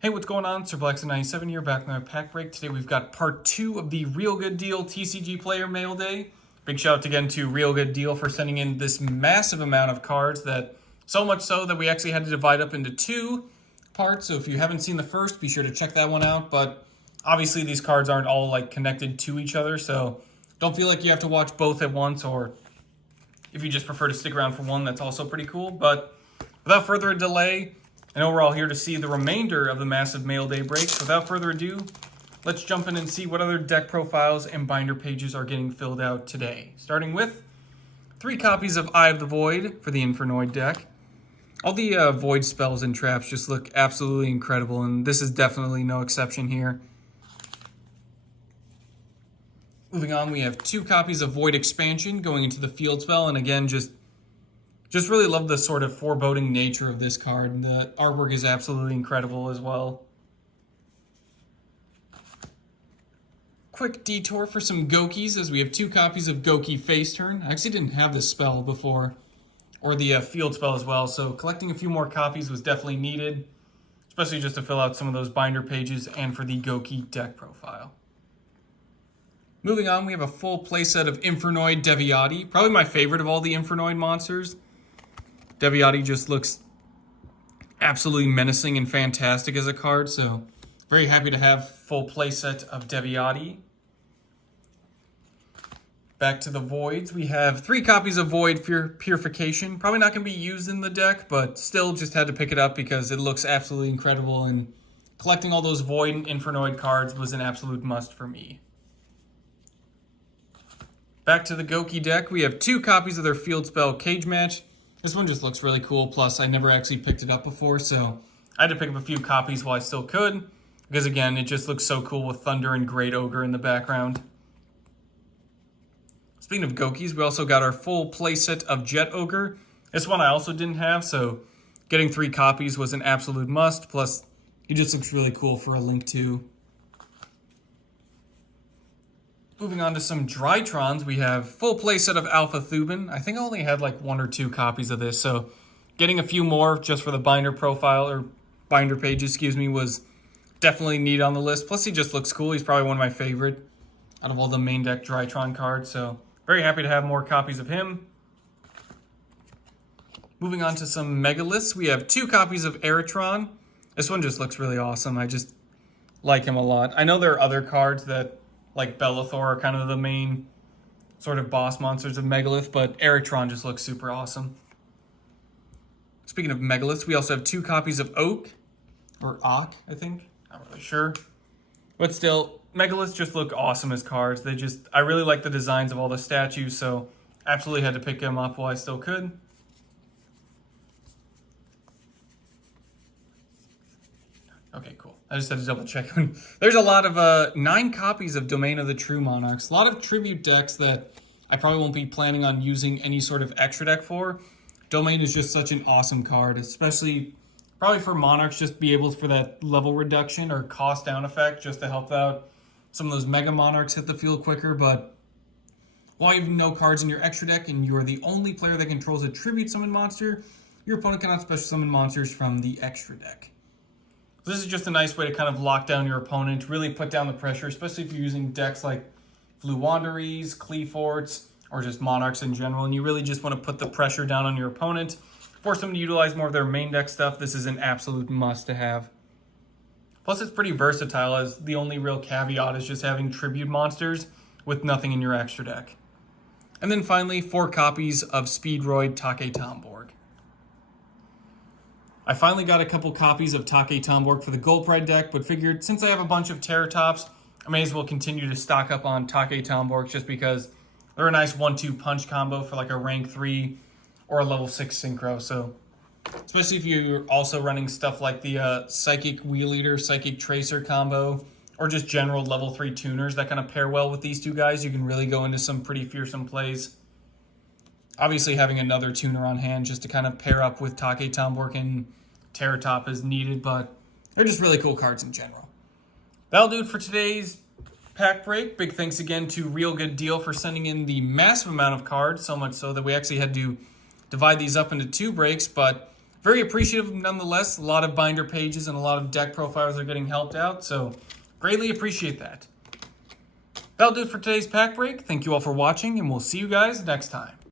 Hey, what's going on? It's SirBlackson97 here, back with my pack break. Today we've got part 2 of the RealGoodDeal TCGPlayer mail day. Big shout out again to RealGoodDeal for sending in this massive amount of cards, that so much so that we actually had to divide up into 2 parts. So if you haven't seen the first, be sure to check that one out. But obviously these cards aren't all like connected to each other, so don't feel like you have to watch both at once, or if you just prefer to stick around for one, that's also pretty cool. But without further delay, I know we're all here to see the remainder of the massive mail day breaks. Without further ado, let's jump in and see what other deck profiles and binder pages are getting filled out today. Starting with 3 copies of Eye of the Void for the Infernoid deck. All the Void spells and traps just look absolutely incredible, and this is definitely no exception here. Moving on, we have 2 copies of Void Expansion going into the field spell, and again, just really love the sort of foreboding nature of this card. The artwork is absolutely incredible as well. Quick detour for some Goukis, as we have 2 copies of Gouki Face Turn. I actually didn't have this spell before, or the field spell as well, so collecting a few more copies was definitely needed, especially just to fill out some of those binder pages and for the Gouki deck profile. Moving on, we have a full playset of Infernoid Deviati, probably my favorite of all the Infernoid monsters. Deviati just looks absolutely menacing and fantastic as a card, so very happy to have full playset of Deviati. Back to the Voids, we have 3 copies of Void Purification. Probably not going to be used in the deck, but still just had to pick it up because it looks absolutely incredible, and collecting all those Void and Infernoid cards was an absolute must for me. Back to the Gouki deck, we have 2 copies of their field spell Cage Match. This one just looks really cool, plus I never actually picked it up before, so I had to pick up a few copies while I still could, because again, it just looks so cool with Thunder and Great Ogre in the background. Speaking of Goukis, we also got our full playset of Jet Ogre. This one I also didn't have, so getting 3 copies was an absolute must, plus he just looks really cool for a Link 2. Moving on to some Drytrons, we have full playset of Alpha Thuban. I think I only had like 1 or 2 copies of this, so getting a few more just for the binder profile, or binder page, excuse me, was definitely neat on the list. Plus he just looks cool. He's probably one of my favorite out of all the main deck Drytron cards, so very happy to have more copies of him. Moving on to some Megaliths, we have 2 copies of Eritron. This one just looks really awesome. I just like him a lot. I know there are other cards that, like Bellathor, are kind of the main sort of boss monsters of Megalith, but Eritron just looks super awesome. Speaking of Megaliths, we also have 2 copies of Oak, or Ock, I think. Not really sure. But still, Megaliths just look awesome as cards. I really like the designs of all the statues, so absolutely had to pick them up while I still could. Okay, cool. I just had to double check. There's a lot of 9 copies of Domain of the True Monarchs. A lot of tribute decks that I probably won't be planning on using any sort of extra deck for. Domain is just such an awesome card, especially probably for Monarchs, just be able for that level reduction or cost down effect, just to help out some of those Mega Monarchs hit the field quicker. But while you have no cards in your extra deck and you are the only player that controls a tribute summon monster, your opponent cannot special summon monsters from the extra deck. This is just a nice way to kind of lock down your opponent, really put down the pressure, especially if you're using decks like Floowandereeze, Qliphorts, or just Monarchs in general, and you really just want to put the pressure down on your opponent, force them to utilize more of their main deck stuff. This is an absolute must to have. Plus it's pretty versatile, as the only real caveat is just having tribute monsters with nothing in your extra deck. And then finally, 4 copies of Speedroid Take Tomborg. I finally got a couple copies of Take Tomborg for the Golpride deck, but figured since I have a bunch of Terratops, I may as well continue to stock up on Take Tomborg, just because they're a nice 1-2 punch combo for like a rank 3 or a level 6 synchro. So especially if you're also running stuff like the Psychic Wheel Eater, Psychic Tracer combo, or just general level 3 tuners that kind of pair well with these 2 guys, you can really go into some pretty fearsome plays. Obviously having another tuner on hand just to kind of pair up with Take Tomborg and Terratop is needed, but they're just really cool cards in general. That'll do it for today's pack break. Big thanks again to RealGoodDeal for sending in the massive amount of cards, so much so that we actually had to divide these up into 2 breaks, but very appreciative nonetheless. A lot of binder pages and a lot of deck profiles are getting helped out, so greatly appreciate that. That'll do it for today's pack break. Thank you all for watching, and we'll see you guys next time.